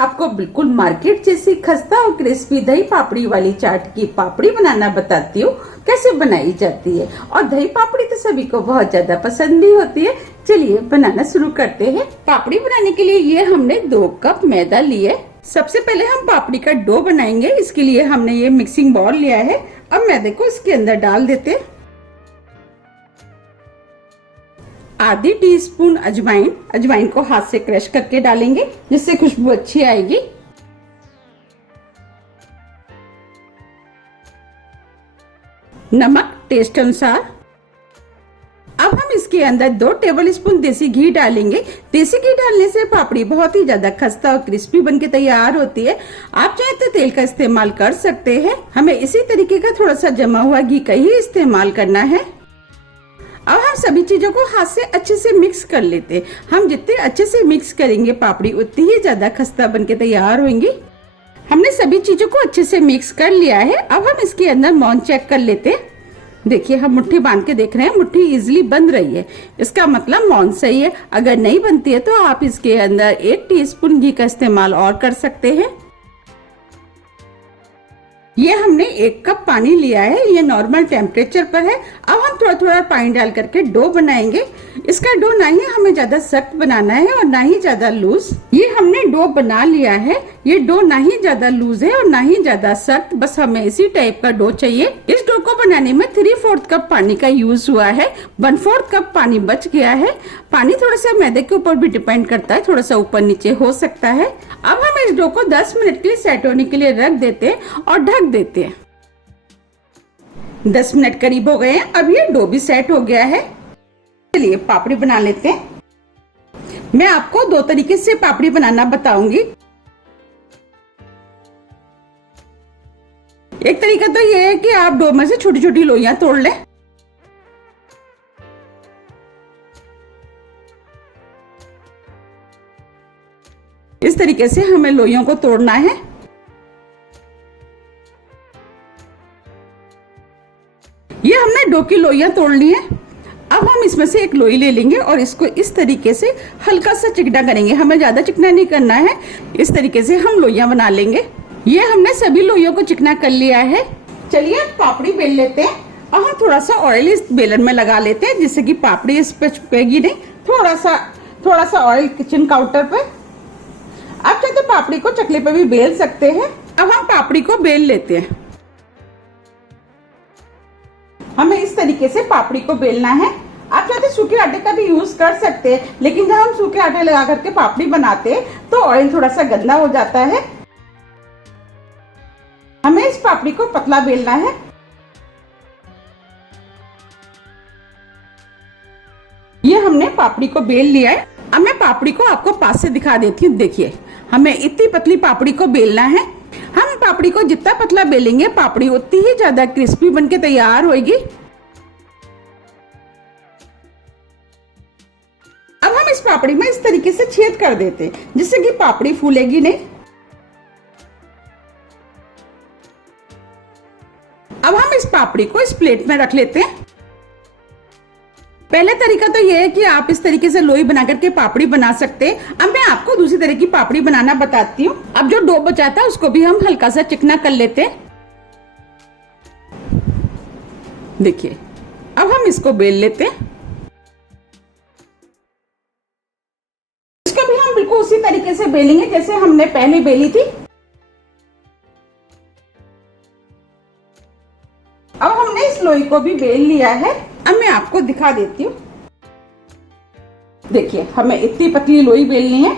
आपको बिल्कुल मार्केट जैसी खस्ता और क्रिस्पी दही पापड़ी वाली चाट की पापड़ी बनाना बताती हूँ कैसे बनाई जाती है। और दही पापड़ी तो सभी को बहुत ज्यादा पसंद भी होती है। चलिए बनाना शुरू करते हैं। पापड़ी बनाने के लिए ये हमने 2 कप मैदा लिए। सबसे पहले हम पापड़ी का डो बनाएंगे। इसके लिए हमने ये मिक्सिंग बाउल लिया है। अब मैदे को इसके अंदर डाल देते हैं। आधी टीस्पून अजवाइन को हाथ से क्रश करके डालेंगे जिससे खुशबू अच्छी आएगी। नमक टेस्ट अनुसार। अब हम इसके अंदर 2 टेबलस्पून देसी घी डालेंगे। देसी घी डालने से पापड़ी बहुत ही ज्यादा खस्ता और क्रिस्पी बनके तैयार होती है। आप चाहे तो तेल का इस्तेमाल कर सकते हैं। हमें इसी तरीके का थोड़ा सा जमा हुआ घी का ही इस्तेमाल करना है। अब हम सभी चीजों को हाथ से अच्छे से मिक्स कर लेते हैं। हम जितने अच्छे से मिक्स करेंगे पापड़ी उतनी ही ज्यादा खस्ता बनके तैयार होंगी। हमने सभी चीजों को अच्छे से मिक्स कर लिया है। अब हम इसके अंदर मौन चेक कर लेते हैं। देखिए हम मुट्ठी बांध के देख रहे हैं, मुट्ठी इजीली बंध रही है, इसका मतलब मौन सही है। अगर नहीं बनती है तो आप इसके अंदर 1 टीस्पून घी का इस्तेमाल और कर सकते हैं। ये हमने 1 कप पानी लिया है, ये नॉर्मल टेम्परेचर पर है। अब हम थोड़ा थोड़ा पानी डाल करके डो बनाएंगे। इसका डो ना ही हमें ज्यादा सख्त बनाना है और ना ही ज्यादा लूज। ये हमने डो बना लिया है। ये डो ना ही ज्यादा लूज है और ना ही ज्यादा सख्त, बस हमें इसी टाइप का डो चाहिए। इस डो को बनाने में 3/4 कप पानी का यूज हुआ है। 1/4 कप पानी बच गया है। पानी थोड़ा सा मैदे के ऊपर भी डिपेंड करता है, थोड़ा सा ऊपर नीचे हो सकता है। अब हम इस डो को 10 मिनट के लिए सेट होने के लिए रख देते हैं और ढक देते हैं। 10 मिनट करीब हो गए हैं। अब ये डो भी सेट हो गया है। चलिए पापड़ी बना लेते हैं। मैं आपको 2 तरीके से पापड़ी बनाना बताऊंगी। एक तरीका तो ये है कि आप डो में से छोटी छोटी लोइयां तोड़ लें। इस तरीके से हमें लोइयों को तोड़ना है। ये हमने डो की लोइयां तोड़ ली है। अब हम इसमें से एक लोई ले लेंगे और इसको इस तरीके से हल्का सा चिकना करेंगे। हमें ज्यादा चिकना नहीं करना है। इस तरीके से हम लोइयां बना लेंगे। ये हमने सभी लोइयों को चिकना कर लिया है। चलिए पापड़ी बेल लेते हैं। और हम थोड़ा सा ऑयल इस बेलन में लगा लेते हैं जिससे कि पापड़ी इस पे चिपकेगी नहीं। थोड़ा सा ऑयल किचन काउंटर पे। आप चाहे तो पापड़ी को चकले पे भी बेल सकते हैं। अब हम पापड़ी को बेल लेते हैं। हमें इस तरीके से पापड़ी को बेलना है। आप चाहे तो सूखे आटे का भी यूज कर सकते हैं, लेकिन जब हम सूखे आटे लगा करके पापड़ी बनाते हैं तो ऑयल थोड़ा सा गंदा हो जाता है। हमें इस पापड़ी को पतला बेलना है। ये हमने पापड़ी को बेल लिया है। अब मैं पापड़ी को आपको पास से दिखा देती हूँ। देखिए हमें इतनी पतली पापड़ी को बेलना है। हम पापड़ी को जितना पतला बेलेंगे पापड़ी उतनी ही ज्यादा क्रिस्पी बनके तैयार होगी। अब हम इस पापड़ी में इस तरीके से छेद कर देते हैं जिससे कि पापड़ी फूलेगी नहीं। अब हम इस पापड़ी को इस प्लेट में रख लेते हैं। पहले तरीका तो यह है कि आप इस तरीके से लोई बना करके पापड़ी बना सकते हैं। अब मैं आपको दूसरी तरह की पापड़ी बनाना बताती हूँ। अब जो डो बचा था उसको भी हम हल्का सा चिकना कर लेते हैं। देखिए अब हम इसको बेल लेते हैं। इसको भी हम बिल्कुल उसी तरीके से बेलेंगे जैसे हमने पहले बेली थी। अब हमने इस लोई को भी बेल लिया है। अब मैं आपको दिखा देती हूँ। देखिए हमें इतनी पतली लोई बेलनी है।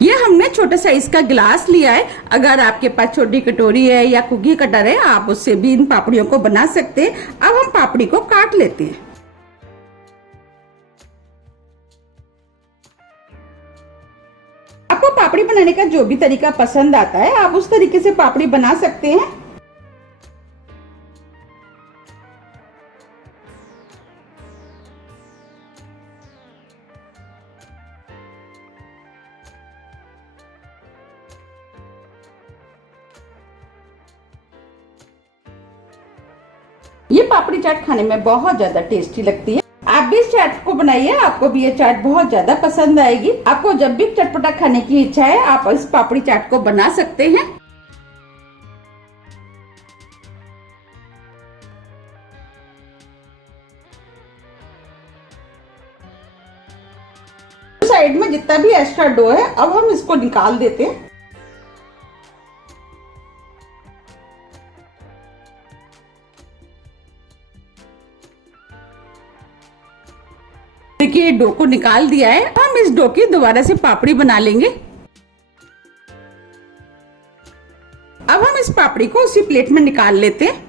ये हमने छोटे साइज का गिलास लिया है। अगर आपके पास छोटी कटोरी है या कुकी कटर है आप उससे भी इन पापड़ियों को बना सकते हैं। अब हम पापड़ी को काट लेते हैं। आपको पापड़ी बनाने का जो भी तरीका पसंद आता है आप उस तरीके से पापड़ी बना सकते हैं। ये पापड़ी चाट खाने में बहुत ज्यादा टेस्टी लगती है। आप भी इस चाट को बनाइए, आपको भी ये चाट बहुत ज्यादा पसंद आएगी। आपको जब भी चटपटा खाने की इच्छा है आप इस पापड़ी चाट को बना सकते हैं। साइड में जितना भी एक्स्ट्रा डो है अब हम इसको निकाल देते हैं। देखिए डो को निकाल दिया है। हम इस डो की दोबारा से पापड़ी बना लेंगे। अब हम इस पापड़ी को उसी प्लेट में निकाल लेते हैं।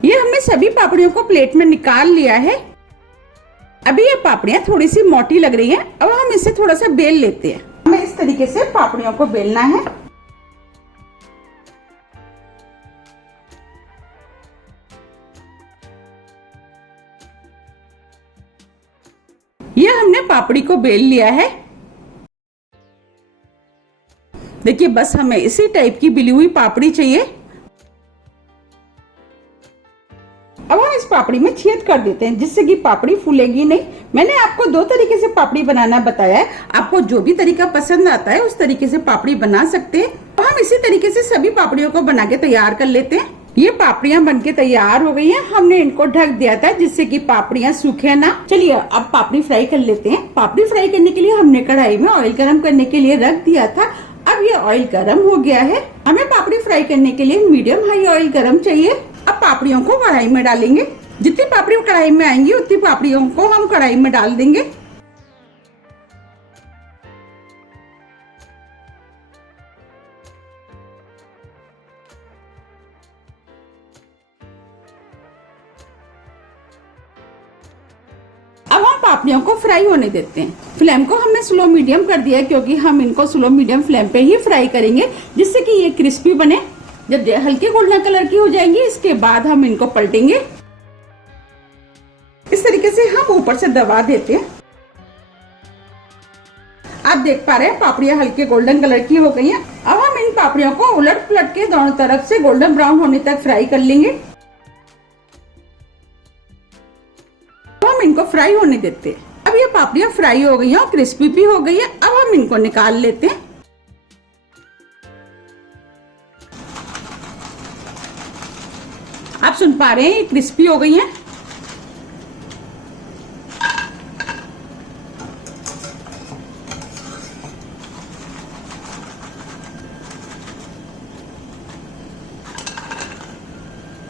ये हमने सभी पापड़ियों को प्लेट में निकाल लिया है। अभी ये पापड़ियां थोड़ी सी मोटी लग रही हैं। अब हम इसे थोड़ा सा बेल लेते हैं। हमें इस तरीके से पापड़ियों को बेलना है। ये हमने पापड़ी को बेल लिया है। देखिए बस हमें इसी टाइप की बिली हुई पापड़ी चाहिए। अब हम इस पापड़ी में छेद कर देते हैं जिससे कि पापड़ी फूलेगी नहीं। मैंने आपको दो तरीके से पापड़ी बनाना बताया है। आपको जो भी तरीका पसंद आता है उस तरीके से पापड़ी बना सकते हैं। तो हम इसी तरीके से सभी पापड़ियों को बना के तैयार कर लेते हैं। ये पापड़ियां बनके तैयार हो गई हैं। हमने इनको ढक दिया था जिससे कि पापड़ियां सूखे ना। चलिए अब पापड़ी फ्राई कर लेते हैं। पापड़ी फ्राई करने के लिए हमने कढ़ाई में ऑयल गर्म करने के लिए रख दिया था। अब ये ऑयल गर्म हो गया है। हमें पापड़ी फ्राई करने के लिए मीडियम हाई ऑयल गर्म चाहिए। अब पापड़ियों को कढ़ाई में डालेंगे। जितनी पापड़ी कढ़ाई में आएंगी उतनी पापड़ियों को हम कढ़ाई में डाल देंगे। अब हम पापड़ियों को फ्राई होने देते हैं। फ्लेम को हमने स्लो मीडियम कर दिया है क्योंकि हम इनको स्लो मीडियम फ्लेम पे ही फ्राई करेंगे जिससे कि ये क्रिस्पी बने। जब हल्के गोल्डन कलर की हो जाएंगी इसके बाद हम इनको पलटेंगे। इस तरीके से हम ऊपर से दबा देते हैं। आप देख पा रहे हैं पापड़ियां हल्के गोल्डन कलर की हो गई हैं। अब हम इन पापड़ियों को उलट पुलट के दोनों तरफ से गोल्डन ब्राउन होने तक फ्राई कर लेंगे। तो हम इनको फ्राई होने देते हैं। अब ये पापड़ियां फ्राई हो गई हैं और क्रिस्पी भी हो गई है। अब हम इनको निकाल लेते हैं। आप सुन पा रहे हैं ये क्रिस्पी हो गई हैं।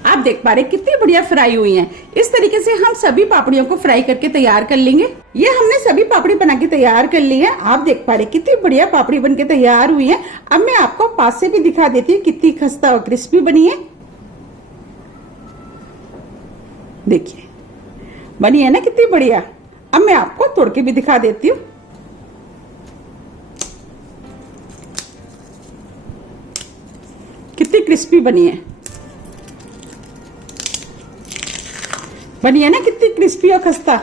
आप देख पा रहे हैं कितनी बढ़िया फ्राई हुई हैं। इस तरीके से हम सभी पापड़ियों को फ्राई करके तैयार कर लेंगे। ये हमने सभी पापड़ी बना के तैयार कर ली है। आप देख पा रहे हैं कितनी बढ़िया पापड़ी बनके तैयार हुई है। अब मैं आपको पास से भी दिखा देती हूँ कितनी खस्ता और क्रिस्पी बनी है। देखिए बनी है ना कितनी बढ़िया। अब मैं आपको तोड़ के भी दिखा देती हूँ। कितनी क्रिस्पी बनी है। बनी है ना कितनी क्रिस्पी और खस्ता।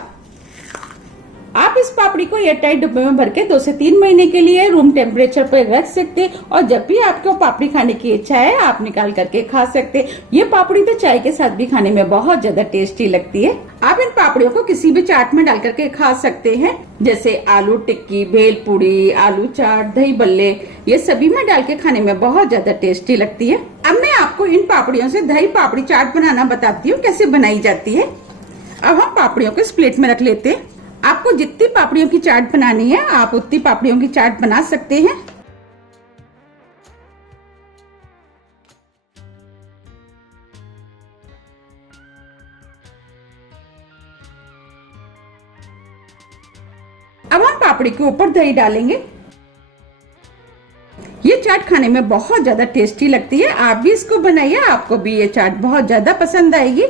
आप इस पापड़ी को एयरटाइट डब्बे में भर के 2 से 3 महीने के लिए रूम टेम्परेचर पर रख सकते हैं और जब भी आपको पापड़ी खाने की इच्छा है आप निकाल करके खा सकते हैं। ये पापड़ी तो चाय के साथ भी खाने में बहुत ज्यादा टेस्टी लगती है। आप इन पापड़ियों को किसी भी चाट में डाल करके खा सकते हैं जैसे आलू टिक्की, भेलपूरी, आलू चाट, दही बल्ले, ये सभी में डाल के खाने में बहुत ज्यादा टेस्टी लगती है। अब मैं आपको इन पापड़ियों से दही पापड़ी चाट बनाना बताती हूँ कैसे बनाई जाती है। अब हम पापड़ियों को इस प्लेट में रख लेते हैं। आपको जितनी पापड़ियों की चाट बनानी है आप उतनी पापड़ियों की चाट बना सकते हैं। अब हम पापड़ी के ऊपर दही डालेंगे। ये चाट खाने में बहुत ज्यादा टेस्टी लगती है। आप भी इसको बनाइए, आपको भी ये चाट बहुत ज्यादा पसंद आएगी।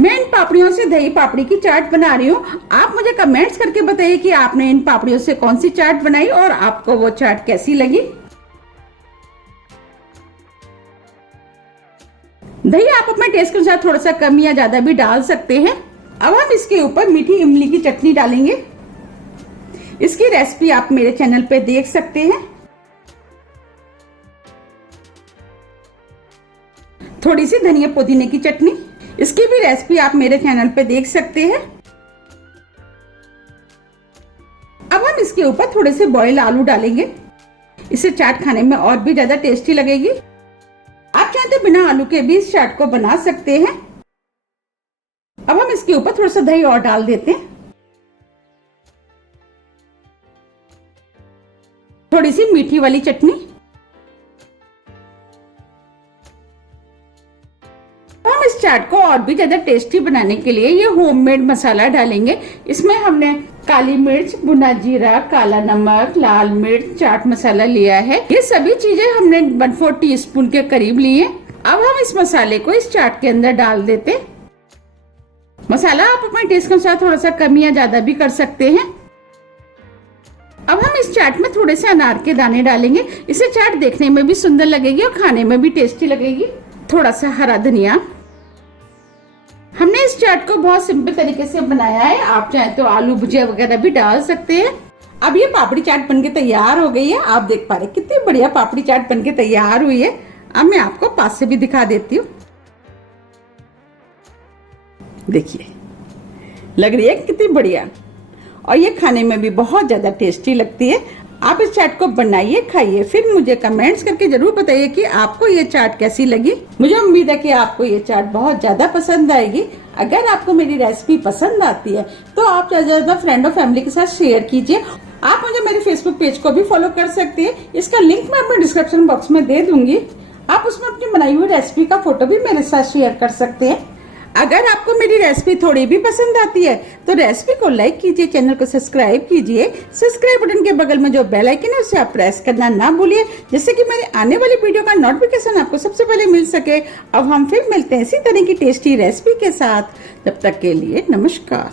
मैं इन पापड़ियों से दही पापड़ी की चाट बना रही हूँ। आप मुझे कमेंट्स करके बताइए कि आपने इन पापड़ियों से कौन सी चाट बनाई और आपको वो चाट कैसी लगी। दही आप अपने टेस्ट के अनुसार थोड़ा सा कम या ज्यादा भी डाल सकते हैं। अब हम इसके ऊपर मीठी इमली की चटनी डालेंगे। इसकी रेसिपी आप मेरे चैनल पे देख सकते हैं। थोड़ी सी धनिया पुदीने की चटनी। इसकी भी रेसिपी आप मेरे चैनल पे देख सकते हैं। अब हम इसके ऊपर थोड़े से बॉयल आलू डालेंगे, इससे चाट खाने में और भी ज्यादा टेस्टी लगेगी। आप चाहें तो बिना आलू के भी इस चाट को बना सकते हैं। अब हम इसके ऊपर थोड़ा सा दही और डाल देते हैं, थोड़ी सी मीठी वाली चटनी। हम इस चाट को और भी ज्यादा टेस्टी बनाने के लिए ये होममेड मसाला डालेंगे। इसमें हमने काली मिर्च, भुना जीरा, काला नमक, लाल मिर्च, चाट मसाला लिया है। ये सभी चीजें हमने 1/4 टीस्पून के करीब लिए। अब हम इस मसाले को इस चाट के अंदर डाल देते। मसाला आप अपने टेस्ट के अनुसार थोड़ा सा कम या ज्यादा भी कर सकते हैं। अब हम इस चाट में थोड़े से अनार के दाने डालेंगे, इससे चाट देखने में भी सुंदर लगेगी और खाने में भी टेस्टी लगेगी। थोड़ा सा हरा धनिया। हमने इस चाट को बहुत सिंपल तरीके से बनाया है, आप चाहे तो आलू भुजिया वगैरह भी डाल सकते हैं। अब ये पापड़ी चाट बनके तैयार हो गई है। आप देख पा रहे कितनी बढ़िया पापड़ी चाट बनके तैयार हुई है। अब मैं आपको पास से भी दिखा देती हूँ। देखिए, लग रही है कितनी बढ़िया, और ये खाने में भी बहुत ज्यादा टेस्टी लगती है। आप इस चाट को बनाइए, खाइए, फिर मुझे कमेंट्स करके जरूर बताइए कि आपको ये चाट कैसी लगी। मुझे उम्मीद है कि आपको ये चाट बहुत ज्यादा पसंद आएगी। अगर आपको मेरी रेसिपी पसंद आती है तो आप ज्यादा से ज्यादा फ्रेंड और फैमिली के साथ शेयर कीजिए। आप मुझे मेरे फेसबुक पेज को भी फॉलो कर सकते हैं, इसका लिंक मैं अपने डिस्क्रिप्शन बॉक्स में दे दूंगी। आप उसमें अपनी बनाई हुई रेसिपी का फोटो भी मेरे साथ शेयर कर सकते हैं। अगर आपको मेरी रेसिपी थोड़ी भी पसंद आती है तो रेसिपी को लाइक कीजिए, चैनल को सब्सक्राइब कीजिए। सब्सक्राइब बटन के बगल में जो बेल आइकन है उसे आप प्रेस करना ना भूलिए, जिससे कि मेरे आने वाली वीडियो का नोटिफिकेशन आपको सबसे पहले मिल सके। अब हम फिर मिलते हैं इसी तरह की टेस्टी रेसिपी के साथ। तब तक के लिए नमस्कार।